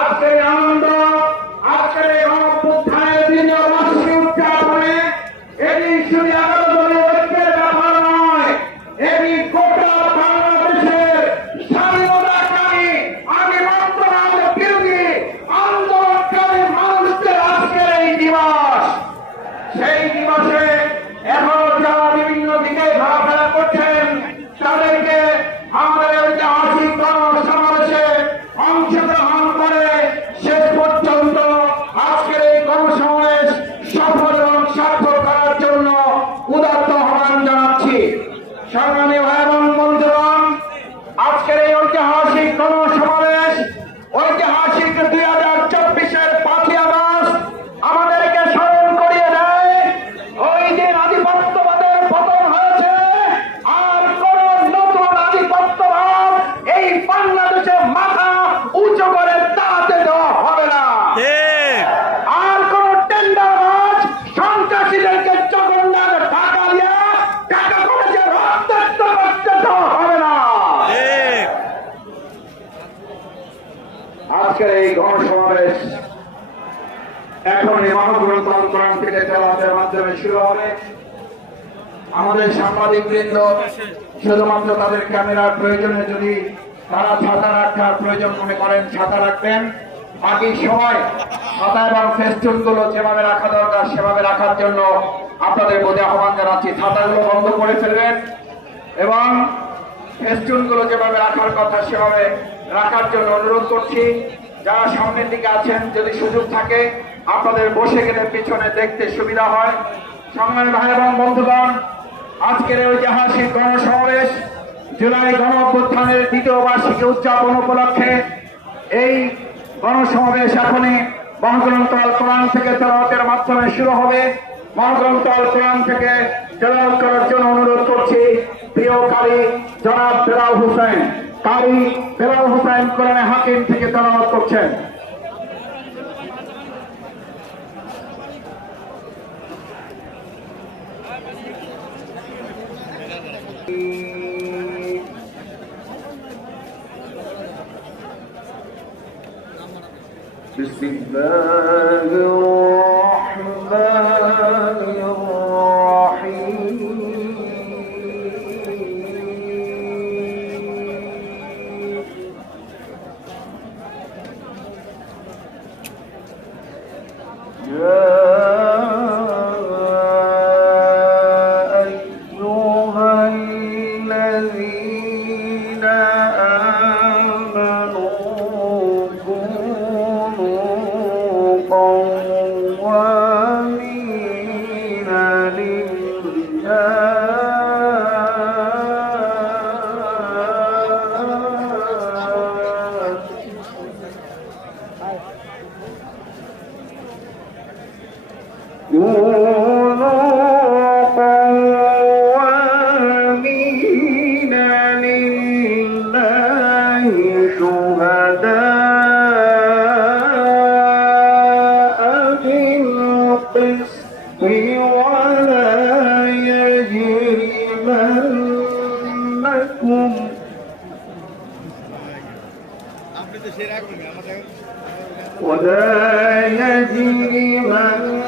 আজকের আনন্দ, আজকের গণঅভ্যুত্থানের দ্বিতীয় বার্ষিকী উদযাপনে এটি শুধু 11 দলীয় ঐক্যের ব্যাপার নয়, এটি গোটা বাংলাদেশের স্বাধীনতাকামী আন্দোলন বিরোধী আন্দোলনকারী মানুষদের আজকের এই দিবস। সেই দিবসে এখন যারা বিভিন্ন দিকে ঘোরাফেরা করছেন তাদেরকে আমাদের ঐতিহাসিক গণসমাবেশে অংশগ্রহণ করে শেষ পর্যন্ত আজকের এই গণসমাবেশ সফল এবং সার্থক করার জন্য উদাত্ত আহ্বান জানাচ্ছি। সংগ্রামী ভাই এবং বন্ধুগণ, আজকের এই ঐতিহাসিক গণসমাবেশ ঐতিহাসিক 2024-এর 5ই আগস্ট আমাদেরকে স্মরণ করিয়ে দেয় ওই দিন আধিপত্যবাদের পতন হয়েছে, আর কোন নতুন আধিপত্যবাদ এই বাংলাদেশে মাথা উঁচু করে দাঁড়াতে দেওয়া হবে না। আর কোন টেন্ডারবাজ সন্ত্রাসীদেরকে জগন্নাথ ঢাকা দিয়ে টাকা করেছে রক্তাক্ত করতে দেওয়া হবে না। আজকের এই গণসমাবেশ এখন এই মহাগ্রন্থ কোরআন থেকে তেলাওয়াতের মাধ্যমে শুরু হবে। আমাদের সাংবাদিক বৃন্দ শুধুমাত্র তাদের ক্যামেরার প্রয়োজনে যদি তারা ছাতা রাখার প্রয়োজন মনে করেন ছাতা রাখবেন, বাকি সময় ছাতা এবং ফেস্টুন গুলো যেভাবে রাখা দরকার সেভাবে রাখার জন্য আপনাদের প্রতি আহ্বান জানাচ্ছি। ছাতাগুলো বন্ধ করে ফেলবেন এবং ফেস্টুন গুলো যেভাবে রাখার কথা সেভাবে রাখার জন্য অনুরোধ করছি। যারা সামনের দিকে আছেন যদি সুযোগ থাকে আপনাদের বসে গেলে পিছনে দেখতে সুবিধা হয়। সংগ্রামী ভাই এবং বন্ধুগণ, আজকের ঐতিহাসিক গণসমাবেশ জুলাই গণঅভ্যুত্থানের দ্বিতীয় বার্ষিকী উদযাপন উপলক্ষে এই গণসমাবেশ এখনই মহাগ্রন্থ আল কোরআন থেকে তেলাওয়াতের মাধ্যমে শুরু হবে। মহাগ্রন্থ আল কোরআন থেকে তেলাওয়াত করার জন্য অনুরোধ করছি প্রিয় কারি জনাব বেলাল হোসেন। কারি বেলাল হোসেন কোরআনে হাকিম থেকে তেলাওয়াত করছেন। بسم الله الرحمن الرحيم ولا يجرمنكم